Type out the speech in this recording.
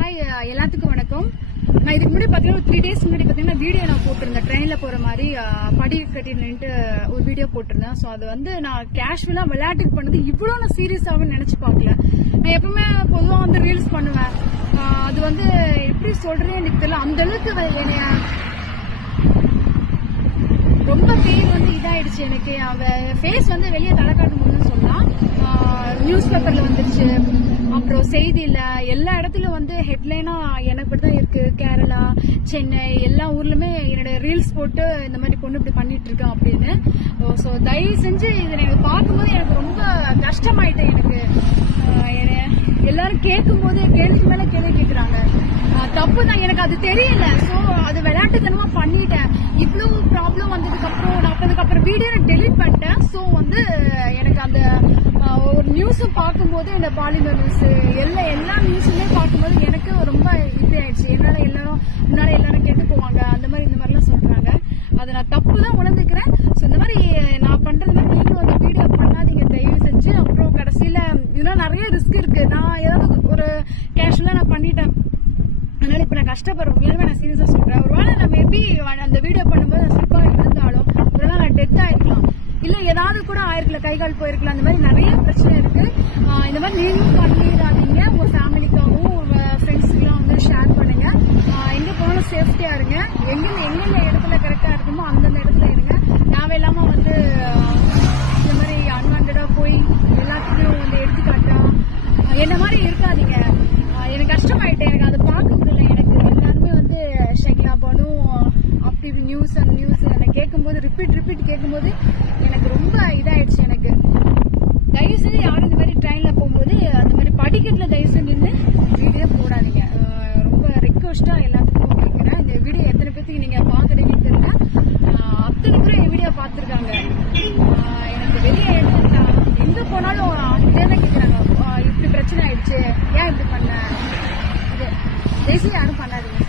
Hi எல்லாத்துக்கும் வணக்கம். நான் இதுக்கு முன்னாடி பார்த்தீங்கன்னா 3 days முன்னாடி பார்த்தீங்கன்னா வீடியோ நான் போட்டிருந்தேன். ட்ரெயினில் போகிற மாதிரி படி கட்டி நின்றுட்டு ஒரு வீடியோ போட்டிருந்தேன். ஸோ அது வந்து நான் கேஷுவலாக விளையாட்டுக்கு பண்ணது இவ்வளோ நான் சீரியஸாகவும் நினச்சி பார்க்கல. நான் எப்பவுமே பொதுவாக வந்து ரீல்ஸ் பண்ணுவேன். அது வந்து எப்படி சொல்கிறேன்னு எனக்கு தெரியல. அந்த அளவுக்கு என்னைய ரொம்ப பேர் வந்து இதாயிடுச்சு. எனக்கு அவன் ஃபேஸ் வந்து வெளியே தலை காட்டணும்னு சொல்லலாம். நியூஸ் பேப்பர்ல வந்துருச்சு, அப்புறம் செய்தியில எல்லா இடத்துலயும் வந்து ஹெட்லைனா எனக்கு தான் இருக்கு. கேரளா, சென்னை எல்லா ஊர்லயுமே என்னோட ரீல்ஸ் போட்டு இந்த மாதிரி பொண்ணு இப்படி பண்ணிட்டு இருக்கேன் அப்படின்னு. ஸோ தயவு செஞ்சு இதை எனக்கு பார்க்கும்போது எனக்கு ரொம்ப கஷ்டமாயிட்டேன். எனக்கு எல்லாரும் கேட்கும் போது கேள்விக்கு மேல கேள்வி கேட்கறாங்க. தப்பு தான், எனக்கு அது தெரியல. ஸோ அது விளையாட்டுத்தனமா பண்ணிட்டேன். இவ்வளவு ப்ராப்ளம் வந்ததுக்கு அப்புறம் நான் அதுக்கப்புறம் வீடியோ டெலிட் பண்ணிட்டேன். ஸோ வந்து எனக்கு அந்த ஒரு நியூஸும் பார்க்கும்போது இந்த பாலிமர் நியூஸ் எல்லா நியூஸுமே பார்க்கும்போது எனக்கு ரொம்ப இது ஆயிடுச்சு. முன்னால எல்லாரும் கேட்டு போவாங்க, அந்த மாதிரி இந்த மாதிரிலாம் சொல்றாங்க. அதை நான் தப்பு தான் உணர்ந்துக்கிறேன். ஸோ இந்த மாதிரி நான் பண்றது நீங்களும் அந்த வீடியோ பண்ணாதீங்க தயவு செஞ்சு. அப்புறம் கடைசியில இதெல்லாம் நிறைய ரிஸ்க் இருக்கு. நான் ஏதாவது ஒரு கேஷுவலா நான் பண்ணிட்டேன், அதனால இப்ப நான் கஷ்டப்படுறேன். உண்மையாலுமே நான் சீரியஸா சொல்றேன். ஒருவேளை நான் மேபி அந்த வீடியோ பண்ணும்போது ஸ்லிப்பா இருந்தாலும் ஒருவேளை நான் டெத் ஆயிருக்கலாம், இல்ல ஏதாவது கூட ஆயிருக்கல, கை கால் போயிருக்கலாம். அந்த மாதிரி நிறைய பிரச்சனை இருக்கு. இந்த மாதிரி நீங்களும் பண்ணிடாதீங்க. உங்க ஃபேமிலிக்காகவும் உங்க ஃப்ரெண்ட்ஸுக்கெல்லாம் வந்து ஷேர் பண்ணுங்க. எங்க போனாலும் சேஃப்டியா இருங்க. எங்கெந்த இடத்துல கரெக்டா இருக்குமோ அந்தந்த இடத்துல இருங்க. தேவையில்லாம வந்து இந்த மாதிரி அன்வான்டா போய் எல்லாத்துக்கும் வந்து எடுத்துக்காட்டா என்ன மாதிரி இருக்காதீங்க. எனக்கு கஷ்டமாயிட்டேன். எனக்கு அதை பார்க்க முடியல. எனக்கு எல்லாருமே வந்து ஷகிலா பானு அப்படி நியூஸ் எனக்கு கேட்கும்போது ரிப்பீட் கேட்கும்போது எனக்கு ரொம்ப இதாயிடுச்சு. எனக்கு தயவு செஞ்சு யாரும் இந்த மாதிரி ட்ரெயின்ல போகும்போது அந்த மாதிரி படிக்கட்டுல தயவு செஞ்சு வீடியோ போடாதீங்க. ரொம்ப ரிக்வெஸ்டா எல்லாத்துக்கும் கேட்கிறேன். இந்த வீடியோ எத்தனை பேருக்கு நீங்க பாக்குறீங்கன்னு தெரியல. அத்தனை பேரும் என் வீடியோ பார்த்துருக்காங்க. எனக்கு வெளியே எங்க போனாலும் இதே தான் கேட்கறாங்க. இப்படி பிரச்சனை ஆயிடுச்சு, ஏன் இப்படி பண்ண? தயவு செஞ்சு யாரும் பண்ணாதீங்க.